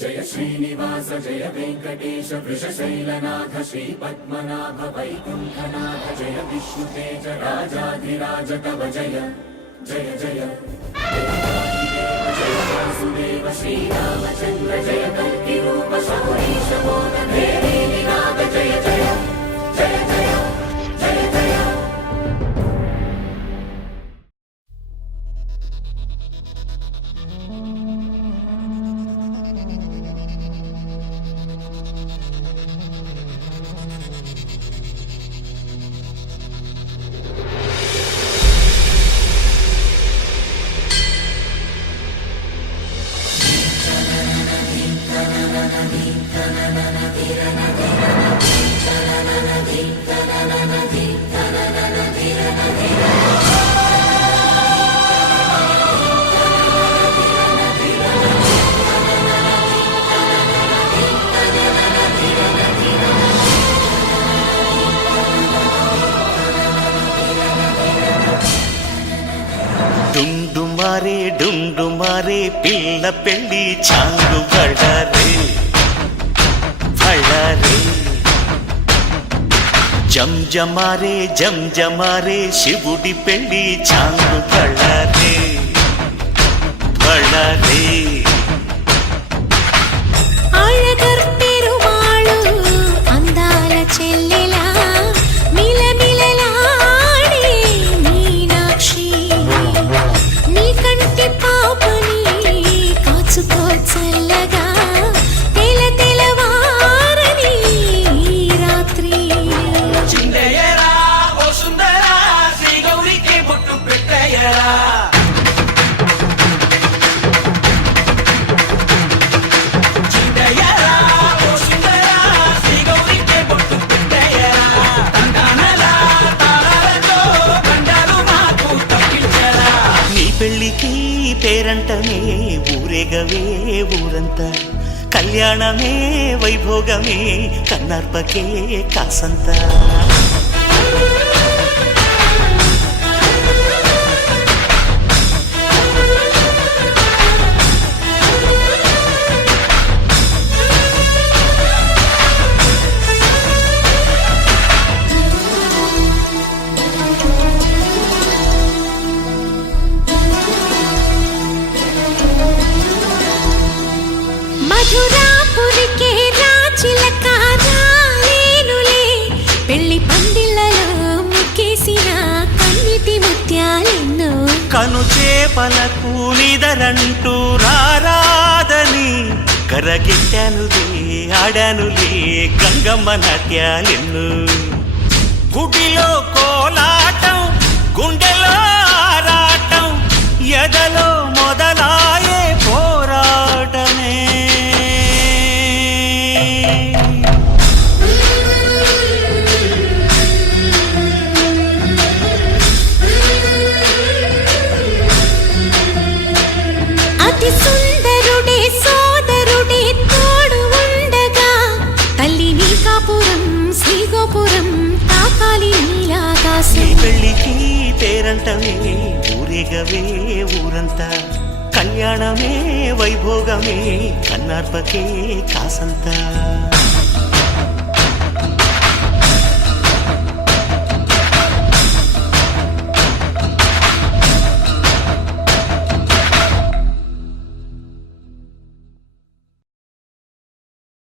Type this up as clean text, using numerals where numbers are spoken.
जय श्रीनिवास जय वेंकटेश वृषशैलनाथ श्रीपद्मनाभ वैकुंठनाथ जय विष्णुतेज राजाधिराज तव जय जय जय देवादिदेव जय वासुदेव श्रीरामचंद्र जय कल्किरूप शौरीश मोदधेरी निनाद जय जय जय जय जय जय। డుండుమారే పిల్ల పెళ్ళి చాంగు బళ్ళారే బళ్ళారే జంజమారే శివుడి పెళ్ళి చాంగు బళ్ళారే బళ్ళారే అందాల చెల్లెలా చల్లగా తెల తెలవారని రాత్రి చిందయ్యరా ఓ సుందరా శ్రీ గౌరికి బొట్టు పెట్టయ్యరా చిందయ్యరా ఓ సుందరా శ్రీ గౌరికి బొట్టు పెట్టయ్యరా తండానలా తాళాలతో కండాలు మాకు తప్పించరా నీ పెళ్ళికి పేరంటమే ఊరేగవే ఊరంతా కళ్యాణమే వైభోగమే కన్నార్పకే కాసంతా మధురాపురికే రాచిలక రాలేనులే పెళ్లి పందిళ్ళలో ముక్కేసిన కన్నిటి ముత్యాలెన్నో కను చేపలకు నిదరంటూ రారాదని కరగెట్టానులే ఆడానులే గంగమ్మ నాట్యాలెన్ను గుడిలో కోలాటం గుండెలో ఆరాటం ఎదలో మొదలాయే పోరాటమే అతి సుందరుడే సోదరుడే తోడు ఉండగా తల్లి నీ కాపురం శ్రీగోపురం తాకాలి నీలాకాశం పెళ్ళికి పేరంటమే ఊరేగవే ఊరంతా కళ్యాణమే వైభోగమే కన్నార్పకే కాసంతా